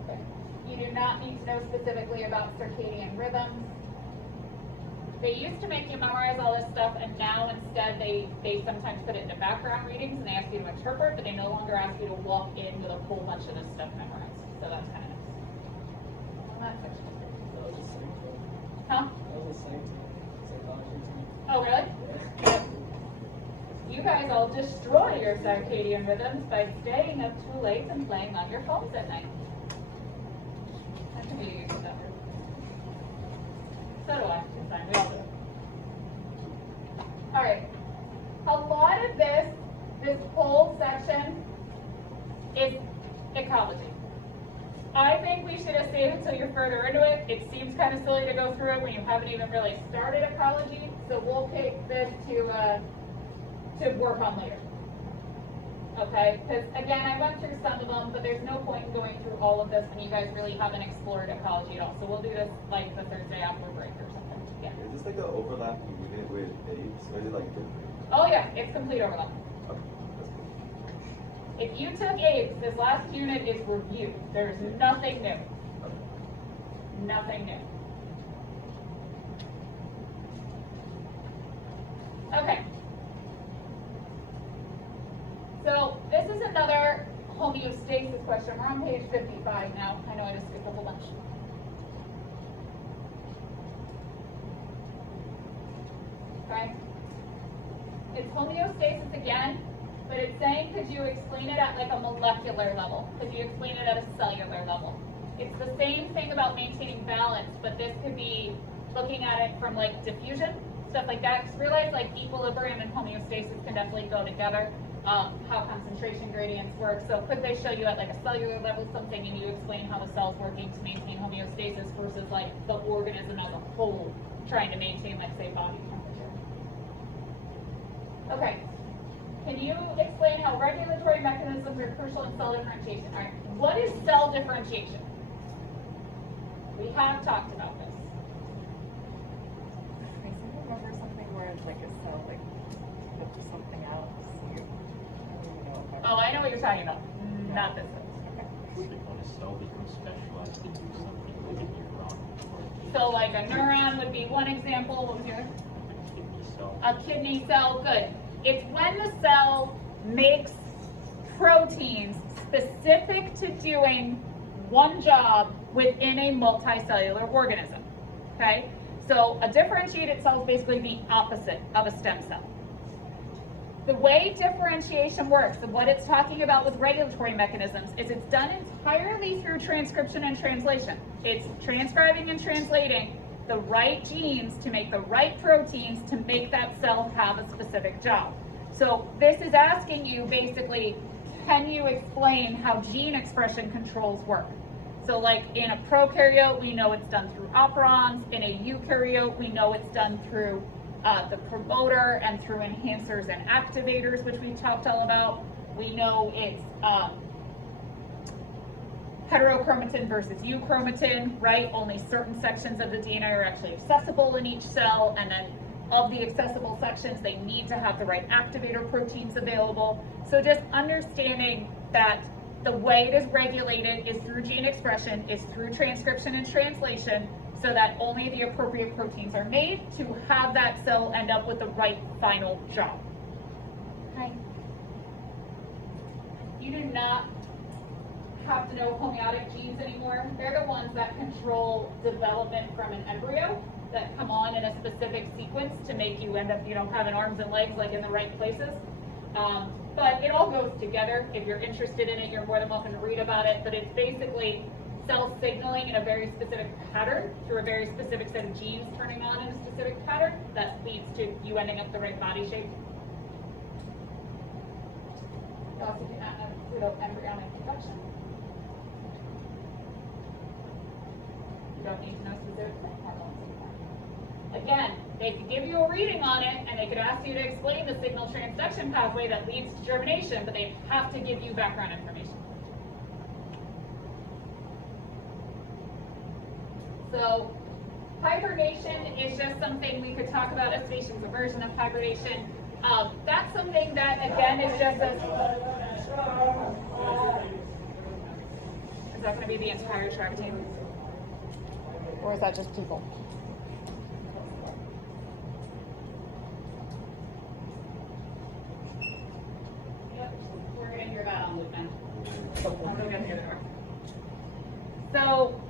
Okay. You do not need to know specifically about circadian rhythms. They used to make you memorize all this stuff, and now instead they sometimes put it into background readings and they ask you to interpret, but they no longer ask you to walk in with a whole bunch of this stuff memorized. So that's kind of nice. On that section. That was the same thing. Huh? That was the same thing. Psychology team. Oh, really? You guys all destroy your circadian rhythms by staying up too late and playing on your phones at night. I can be using that word. So do I. It's fine. We all do it. All right. A lot of this whole section is ecology. I think we should have saved until you're further into it. It seems kind of silly to go through it when you haven't even really started ecology. So we'll take this to work on later. Okay, because again, I went through some of them, but there's no point in going through all of this when you guys really haven't explored ecology at all. So we'll do this like the Thursday after break or something. Yeah. Is this like an overlapping unit with apes, or is it like different? Oh yeah, it's complete overlap. Okay, that's cool. If you took apes, this last unit is review. There's nothing new. Okay. Nothing new. Okay. So this is another homeostasis question. We're on page 55 now. I know I just skipped a whole bunch. Okay. It's homeostasis again, but it's saying, could you explain it at like a molecular level? Could you explain it at a cellular level? It's the same thing about maintaining balance, but this could be looking at it from like diffusion, stuff like that. Because realize like equilibrium and homeostasis can definitely go together. How concentration gradients work. So could they show you at like a cellular level something and you explain how the cell's working to maintain homeostasis versus like the organism as a whole trying to maintain like say body temperature? Okay. Can you explain how regulatory mechanisms are crucial in cell differentiation? All right. What is cell differentiation? We have talked about this. I seem to remember something where it's like a cell like puts something out. So you, I don't even know if I Oh, I know what you're talking about. Not this. Okay. Like when a cell becomes specialized to do something like a neuron or So like a neuron would be one example. What was yours? a kidney cell. A kidney cell, good. It's when the cell makes proteins specific to doing one job within a multicellular organism, okay? So a differentiated cell is basically the opposite of a stem cell. The way differentiation works, and what it's talking about with regulatory mechanisms, is it's done entirely through transcription and translation. It's transcribing and translating the right genes to make the right proteins to make that cell have a specific job. So this is asking you basically, can you explain how gene expression controls work? So like in a prokaryote, we know it's done through operons. In a eukaryote, we know it's done through the promoter and through enhancers and activators, which we've talked all about. We know it's heterochromatin versus euchromatin, right? Only certain sections of the DNA are actually accessible in each cell, and then of the accessible sections, they need to have the right activator proteins available. So just understanding that the way it is regulated is through gene expression, is through transcription and translation, so that only the appropriate proteins are made to have that cell end up with the right final job. Okay. You do not have to know homeotic genes anymore. They're the ones that control development from an embryo, that come on in a specific sequence to make you end up, having arms and legs like in the right places. But it all goes together. If you're interested in it, you're more than welcome to read about it. But it's basically cell signaling in a very specific pattern through a very specific set of genes turning on in a specific pattern that leads to you ending up the right body shape. You also do not know embryonic production. You don't need to know specific plant hormones anymore. Again, they could give you a reading on it, and they could ask you to explain the signal transduction pathway that leads to germination, but they have to give you background information. So hibernation is just something we could talk about. Estation's a version of hibernation. That's something that, again, is just a... Is that going to be the entire track team? Or is that just people? Yep, we're going to hear that on Lumen. We're going to hear that. So,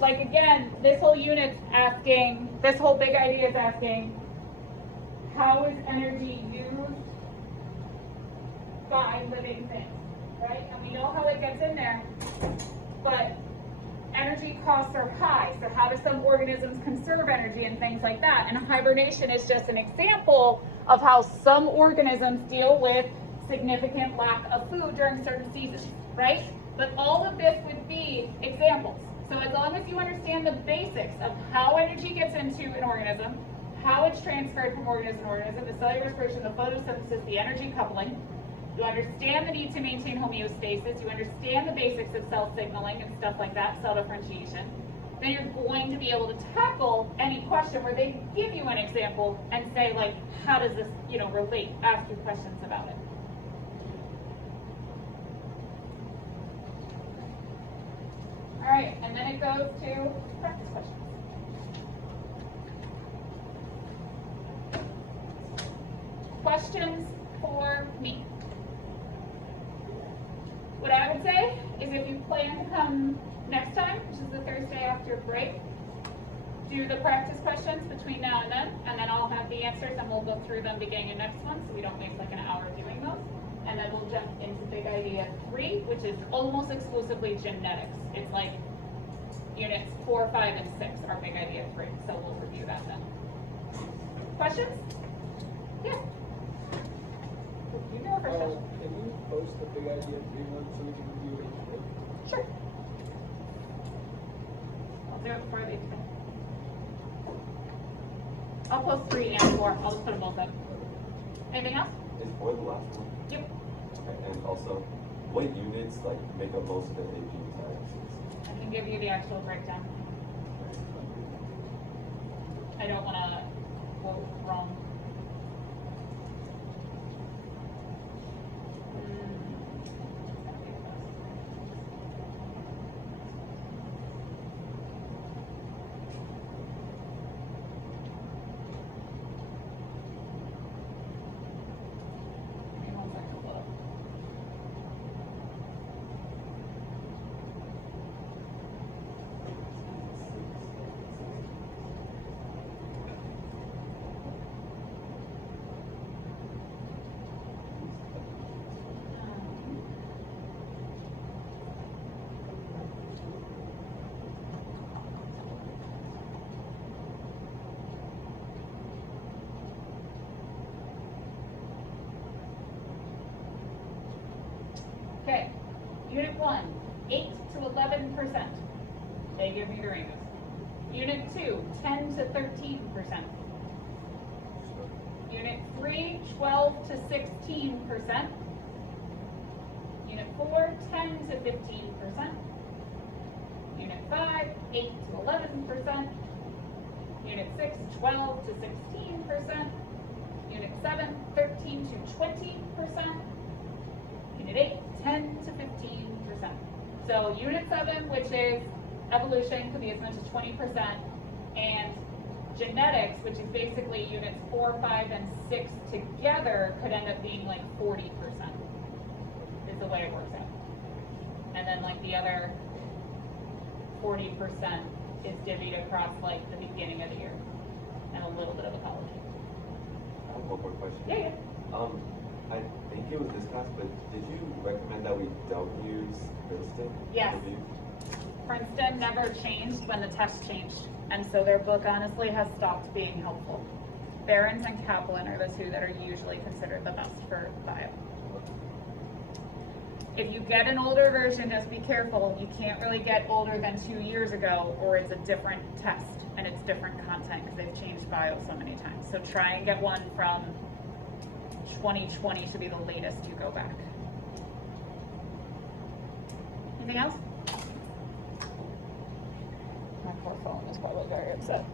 like again, this whole unit's asking, this whole big idea is asking, how is energy used by living things, right? And we know how it gets in there, but energy costs are high, so how do some organisms conserve energy and things like that? And hibernation is just an example of how some organisms deal with significant lack of food during certain seasons, right? But all of this would be examples. So as long as you understand the basics of how energy gets into an organism, how it's transferred from organism to organism, the cellular respiration, the photosynthesis, the energy coupling, you understand the need to maintain homeostasis, you understand the basics of cell signaling and stuff like that, cell differentiation, then you're going to be able to tackle any question where they give you an example and say, like, how does this, relate? Ask you questions about it. All right, and then it goes to practice questions. questions for me? What I would say is if you plan to come next time, which is the Thursday after break, do the practice questions between now and then I'll have the answers and we'll go through them beginning of next one, so we don't waste like an hour doing those. And then we'll jump into big idea 3, which is almost exclusively genetics. It's like units 4, 5, and 6 are big idea 3, so we'll review that then. Questions? Yeah. You go first. Sasha. Can you post the big idea 3 so we can review it each week? Sure. I'll do it before they do. I'll post 3 and 4. I'll just put them both up. Anything else? Is 4 the last one? Yep. Okay, and also, what units like make up most of the AP sciences? I can give you the actual breakdown. I don't want to quote wrong. Hang on a second, I'll pull it up. Okay, Unit 1, 8 to 11%. They give me Uranus. Unit 2, 10 to 13%. Unit 3, 12 to 16%. Unit 4, 10 to 15%. Unit 5, 8 to 11%. Unit 6, 12 to 16%. Unit 7, 13 to 20%. Unit 8, 10 to 15%. So Unit 7, which is evolution, could be as much as 20%, and genetics, which is basically units 4, 5, and 6 together, could end up being like 40%, is the way it works out. And then like the other 40% is divvied across like the beginning of the year, and a little bit of ecology. I have one more question. Yeah. I think it was this class, but did you recommend that we don't use Princeton? Yes. Did you? Princeton never changed when the test changed, and so their book honestly has stopped being helpful. Behrens and Kaplan are the 2 that are usually considered the best for bio. If you get an older version, just be careful. You can't really get older than 2 years ago, or it's a different test and it's different content because they've changed bio so many times. So try and get one from 2020 should be the latest you go back. Anything else? My poor phone is probably very upset.